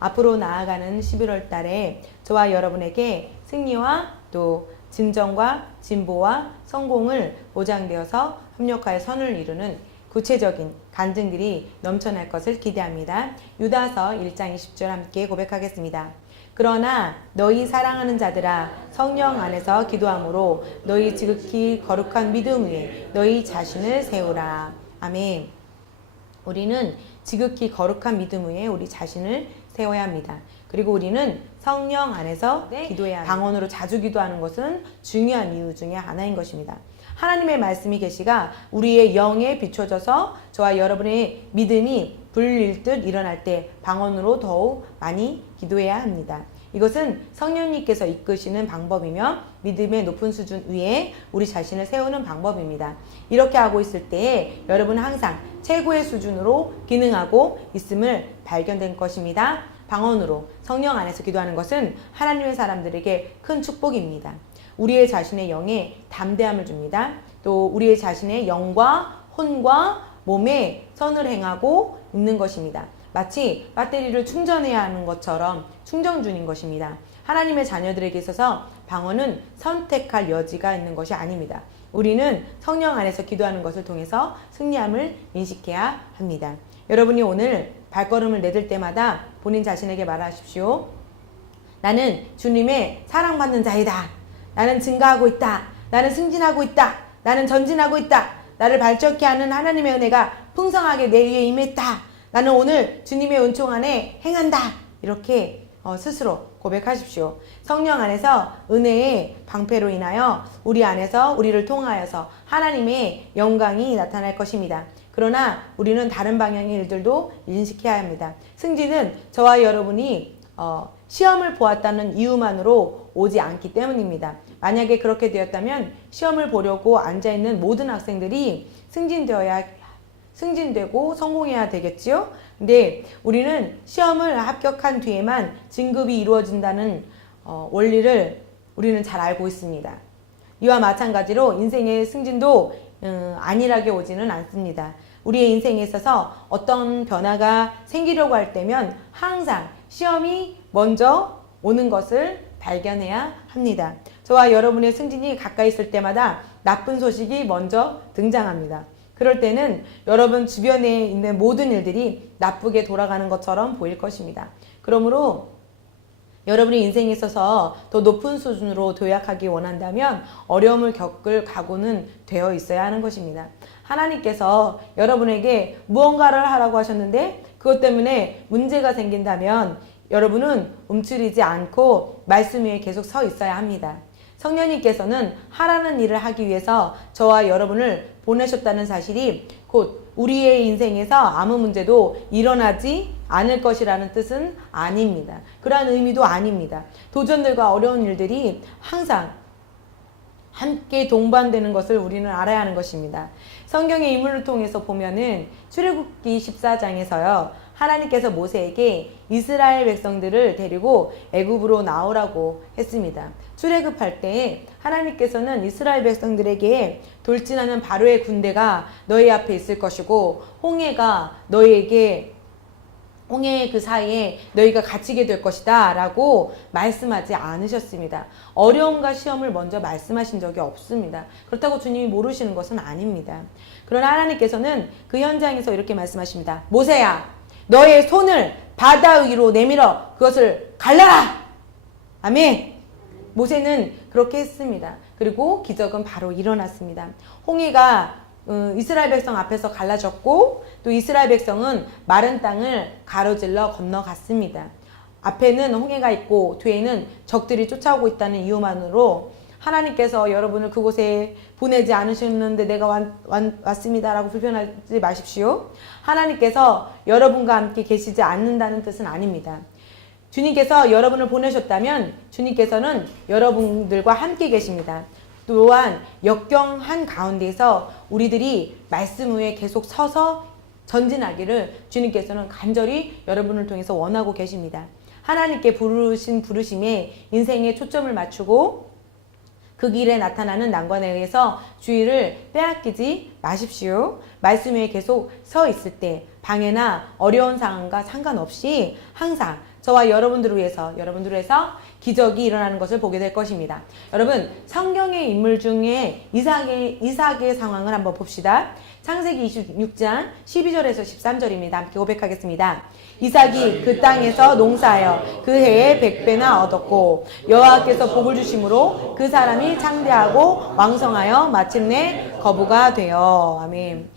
앞으로 나아가는 11월 달에 저와 여러분에게 승리와 또 진정과 진보와 성공을 보장되어서 협력하여 선을 이루는 구체적인 간증들이 넘쳐날 것을 기대합니다. 유다서 1장 20절 함께 고백하겠습니다. 그러나 너희 사랑하는 자들아 성령 안에서 기도함으로 너희 지극히 거룩한 믿음 위에 너희 자신을 세우라. 아멘. 우리는 지극히 거룩한 믿음 위에 우리 자신을 세워야 합니다. 그리고 우리는 성령 안에서 기도해야 합니다. 방언으로 자주 기도하는 것은 중요한 이유 중에 하나인 것입니다. 하나님의 말씀이 계시가 우리의 영에 비춰져서 저와 여러분의 믿음이 불일 듯 일어날 때 방언으로 더욱 많이 기도해야 합니다. 이것은 성령님께서 이끄시는 방법이며 믿음의 높은 수준 위에 우리 자신을 세우는 방법입니다. 이렇게 하고 있을 때 여러분은 항상 최고의 수준으로 기능하고 있음을 발견된 것입니다. 방언으로 성령 안에서 기도하는 것은 하나님의 사람들에게 큰 축복입니다. 우리의 자신의 영에 담대함을 줍니다. 또 우리의 자신의 영과 혼과 몸에 선을 행하고 있는 것입니다. 마치 배터리를 충전해야 하는 것처럼 충전 중인 것입니다. 하나님의 자녀들에게 있어서 방언은 선택할 여지가 있는 것이 아닙니다. 우리는 성령 안에서 기도하는 것을 통해서 승리함을 인식해야 합니다. 여러분이 오늘 발걸음을 내딜 때마다 본인 자신에게 말하십시오. 나는 주님의 사랑받는 자이다. 나는 증가하고 있다. 나는 승진하고 있다. 나는 전진하고 있다. 나를 발전케 하는 하나님의 은혜가 풍성하게 내 위에 임했다. 나는 오늘 주님의 은총 안에 행한다. 이렇게 스스로 고백하십시오. 성령 안에서 은혜의 방패로 인하여 우리 안에서 우리를 통하여서 하나님의 영광이 나타날 것입니다. 그러나 우리는 다른 방향의 일들도 인식해야 합니다. 승진은 저와 여러분이 시험을 보았다는 이유만으로 오지 않기 때문입니다. 만약에 그렇게 되었다면 시험을 보려고 앉아있는 모든 학생들이 승진되고 성공해야 되겠지요? 근데 우리는 시험을 합격한 뒤에만 진급이 이루어진다는 원리를 우리는 잘 알고 있습니다. 이와 마찬가지로 인생의 승진도 안일하게 오지는 않습니다. 우리의 인생에 있어서 어떤 변화가 생기려고 할 때면 항상 시험이 먼저 오는 것을 발견해야 합니다. 저와 여러분의 승진이 가까이 있을 때마다 나쁜 소식이 먼저 등장합니다. 그럴 때는 여러분 주변에 있는 모든 일들이 나쁘게 돌아가는 것처럼 보일 것입니다. 그러므로 여러분의 인생에 있어서 더 높은 수준으로 도약하기 원한다면 어려움을 겪을 각오는 되어 있어야 하는 것입니다. 하나님께서 여러분에게 무언가를 하라고 하셨는데 그것 때문에 문제가 생긴다면 여러분은 움츠리지 않고 말씀 위에 계속 서 있어야 합니다. 성령님께서는 하라는 일을 하기 위해서 저와 여러분을 보내셨다는 사실이 곧 우리의 인생에서 아무 문제도 일어나지 않을 것이라는 뜻은 아닙니다. 그러한 의미도 아닙니다. 도전들과 어려운 일들이 항상 함께 동반되는 것을 우리는 알아야 하는 것입니다. 성경의 인물을 통해서 보면은 출애굽기 14장에서요. 하나님께서 모세에게 이스라엘 백성들을 데리고 애굽으로 나오라고 했습니다. 출애굽할 때 하나님께서는 이스라엘 백성들에게 돌진하는 바로의 군대가 너희 앞에 있을 것이고 홍해가 너희에게 홍해 그 사이에 너희가 갇히게 될 것이다 라고 말씀하지 않으셨습니다. 어려움과 시험을 먼저 말씀하신 적이 없습니다. 그렇다고 주님이 모르시는 것은 아닙니다. 그러나 하나님께서는 그 현장에서 이렇게 말씀하십니다. 모세야, 너의 손을 바다 위로 내밀어 그것을 갈라라! 아멘! 모세는 그렇게 했습니다. 그리고 기적은 바로 일어났습니다. 홍해가 이스라엘 백성 앞에서 갈라졌고 또 이스라엘 백성은 마른 땅을 가로질러 건너갔습니다. 앞에는 홍해가 있고 뒤에는 적들이 쫓아오고 있다는 이유만으로 하나님께서 여러분을 그곳에 보내지 않으셨는데 내가 왔습니다 라고 불편하지 마십시오. 하나님께서 여러분과 함께 계시지 않는다는 뜻은 아닙니다. 주님께서 여러분을 보내셨다면 주님께서는 여러분들과 함께 계십니다. 또한 역경한 가운데서 우리들이 말씀 위에 계속 서서 전진하기를 주님께서는 간절히 여러분을 통해서 원하고 계십니다. 하나님께 부르신 부르심에 인생에 초점을 맞추고 그 길에 나타나는 난관에 의해서 주의를 빼앗기지 마십시오. 말씀 위에 계속 서 있을 때 방해나 어려운 상황과 상관없이 항상 저와 여러분들을 위해서 기적이 일어나는 것을 보게 될 것입니다. 여러분, 성경의 인물 중에 이삭의 상황을 한번 봅시다. 창세기 26장 12절에서 13절입니다. 함께 고백하겠습니다. 이삭이 그 땅에서 농사하여 그 해에 100배나 얻었고 여호와께서 복을 주심으로 그 사람이 창대하고 왕성하여 마침내 거부가 되어. 아멘.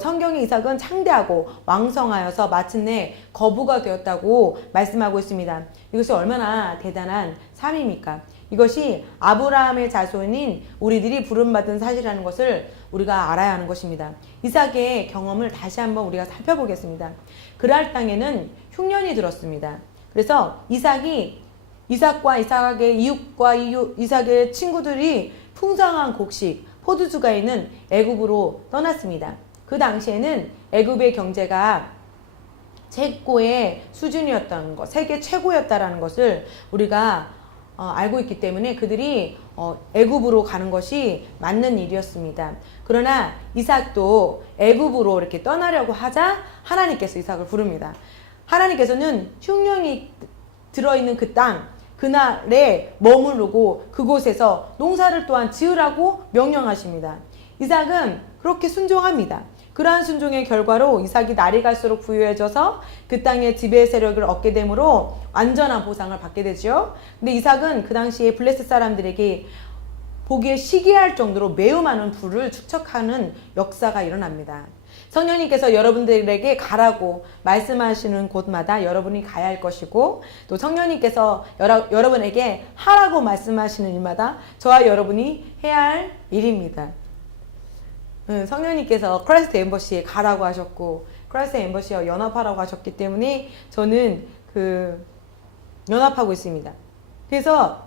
성경의 이삭은 창대하고 왕성하여서 마침내 거부가 되었다고 말씀하고 있습니다. 이것이 얼마나 대단한 삶입니까? 이것이 아브라함의 자손인 우리들이 부름받은 사실이라는 것을 우리가 알아야 하는 것입니다. 이삭의 경험을 다시 한번 우리가 살펴보겠습니다. 그랄 땅에는 흉년이 들었습니다. 그래서 이삭과 이삭의 이웃과 이삭의 친구들이 풍성한 곡식, 포도주가 있는 애굽으로 떠났습니다. 그 당시에는 애굽의 경제가 최고의 수준이었다는 것, 세계 최고였다라는 것을 우리가 알고 있기 때문에 그들이 애굽으로 가는 것이 맞는 일이었습니다. 그러나 이삭도 애굽으로 이렇게 떠나려고 하자 하나님께서 이삭을 부릅니다. 하나님께서는 흉년이 들어있는 그 땅, 그날에 머무르고 그곳에서 농사를 또한 지으라고 명령하십니다. 이삭은 그렇게 순종합니다. 그러한 순종의 결과로 이삭이 날이 갈수록 부유해져서 그 땅의 지배 세력을 얻게 되므로 완전한 보상을 받게 되죠. 근데 이삭은 그 당시에 블레셋 사람들에게 보기에 시기할 정도로 매우 많은 부를 축적하는 역사가 일어납니다. 성령님께서 여러분들에게 가라고 말씀하시는 곳마다 여러분이 가야 할 것이고, 또 성령님께서 여러분에게 하라고 말씀하시는 일마다 저와 여러분이 해야 할 일입니다. 성령님께서 크라이스트 엠버시에 가라고 하셨고 크라이스트 엠버시와 연합하라고 하셨기 때문에 저는 연합하고 있습니다. 그래서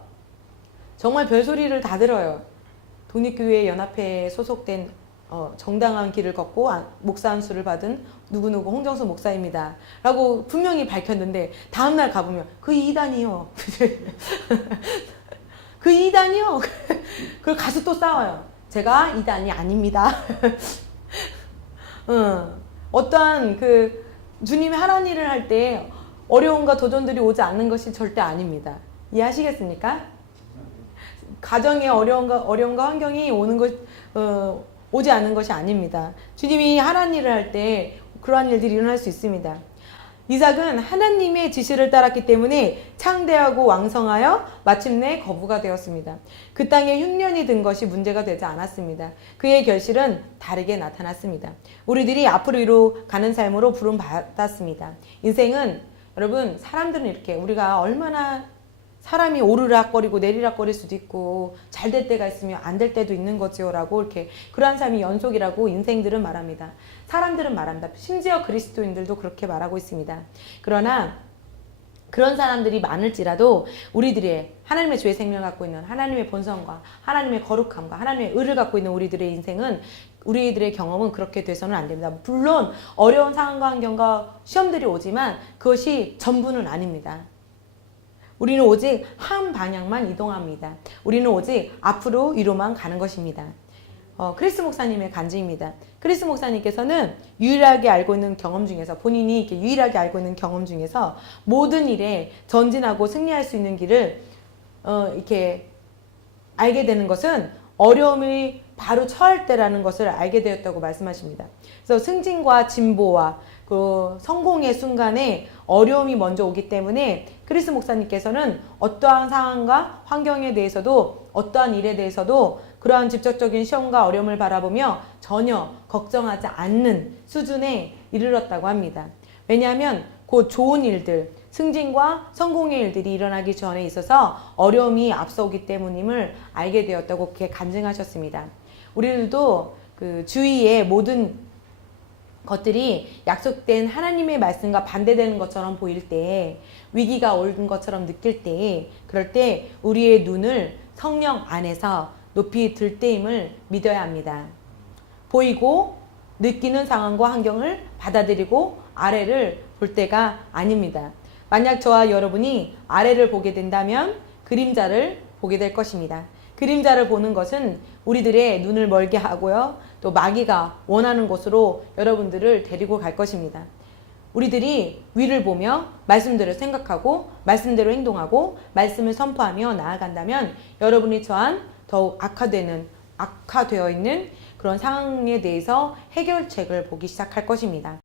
정말 별소리를 다 들어요. 독립교회 연합회에 소속된 정당한 길을 걷고 목사 안수를 받은 누구누구 홍정수 목사입니다 라고 분명히 밝혔는데 다음날 가보면 그 이단이요. 그 이단이요. 그걸 가서 또 싸워요. 제가 이단이 아닙니다. 어떠한 주님이 하라는 일을 할 때 어려움과 도전들이 오지 않는 것이 절대 아닙니다. 이해하시겠습니까? 가정에 어려움과 환경이 오지 않는 것이 아닙니다. 주님이 하라는 일을 할 때 그러한 일들이 일어날 수 있습니다. 이삭은 하나님의 지시를 따랐기 때문에 창대하고 왕성하여 마침내 거부가 되었습니다. 그 땅에 흉년이 든 것이 문제가 되지 않았습니다. 그의 결실은 다르게 나타났습니다. 우리들이 앞으로 이루어가는 삶으로 부름받았습니다. 인생은 여러분, 사람들은 이렇게 우리가 얼마나 사람이 오르락거리고 내리락거릴 수도 있고 잘 될 때가 있으면 안 될 때도 있는 거지요 라고 이렇게 그러한 삶이 연속이라고 인생들은 말합니다. 사람들은 말합니다. 심지어 그리스도인들도 그렇게 말하고 있습니다. 그러나 그런 사람들이 많을지라도 우리들의 하나님의 주의 생명을 갖고 있는 하나님의 본성과 하나님의 거룩함과 하나님의 의를 갖고 있는 우리들의 인생은 우리들의 경험은 그렇게 돼서는 안 됩니다. 물론 어려운 상황과 환경과 시험들이 오지만 그것이 전부는 아닙니다. 우리는 오직 한 방향만 이동합니다. 우리는 오직 앞으로 위로만 가는 것입니다. 크리스 목사님의 간증입니다. 크리스 목사님께서는 유일하게 알고 있는 경험 중에서 본인이 이렇게 유일하게 알고 있는 경험 중에서 모든 일에 전진하고 승리할 수 있는 길을 이렇게 알게 되는 것은 어려움이 바로 처할 때라는 것을 알게 되었다고 말씀하십니다. 그래서 승진과 진보와 그 성공의 순간에 어려움이 먼저 오기 때문에 크리스 목사님께서는 어떠한 상황과 환경에 대해서도 어떠한 일에 대해서도 그러한 직접적인 시험과 어려움을 바라보며 전혀 걱정하지 않는 수준에 이르렀다고 합니다. 왜냐하면 곧 좋은 일들, 승진과 성공의 일들이 일어나기 전에 있어서 어려움이 앞서오기 때문임을 알게 되었다고 그렇게 간증하셨습니다. 우리들도 그 주위의 모든 것들이 약속된 하나님의 말씀과 반대되는 것처럼 보일 때, 위기가 온 것처럼 느낄 때, 그럴 때 우리의 눈을 성령 안에서 높이 들 때임을 믿어야 합니다. 보이고 느끼는 상황과 환경을 받아들이고 아래를 볼 때가 아닙니다. 만약 저와 여러분이 아래를 보게 된다면 그림자를 보게 될 것입니다. 그림자를 보는 것은 우리들의 눈을 멀게 하고요. 또 마귀가 원하는 곳으로 여러분들을 데리고 갈 것입니다. 우리들이 위를 보며 말씀대로 생각하고 말씀대로 행동하고 말씀을 선포하며 나아간다면 여러분이 처한 더욱 악화되어 있는 그런 상황에 대해서 해결책을 보기 시작할 것입니다.